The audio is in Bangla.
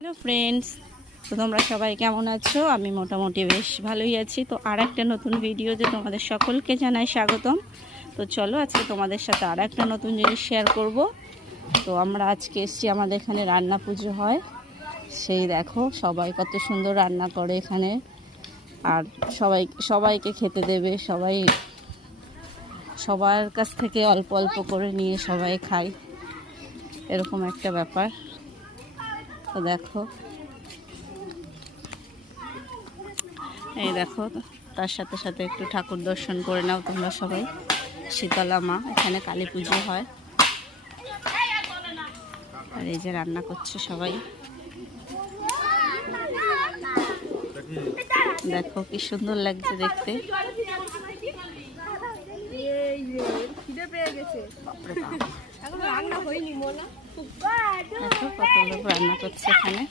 হ্যালো ফ্রেন্ডস, তো তোমরা সবাই কেমন আছো? আমি মোটামুটি বেশ ভালোই আছি। তো আর একটা নতুন ভিডিওতে তোমাদের সকলকে জানাই স্বাগতম। তো চলো আজকে তোমাদের সাথে আর একটা নতুন জিনিস শেয়ার করব। তো আমরা আজকে এসেছি, আমাদের এখানে রান্না পুজো হয়। সেই দেখো সবাই কত সুন্দর রান্না করে এখানে, আর সবাইকে খেতে দেবে। সবার কাছ থেকে অল্প অল্প করে নিয়ে সবাই খায়, এরকম একটা ব্যাপার। তো দেখো, এই দেখো, তার সাথে সাথে একটু ঠাকুর দর্শন করে নাও তোমরা সবাই। শীতলা মা, এখানে কালী পুজো হয়। আর এই যে রান্না করছে সবাই, দেখো কি সুন্দর লাগছে দেখতে। দেখো কত লোক রান্না করছে এখানে।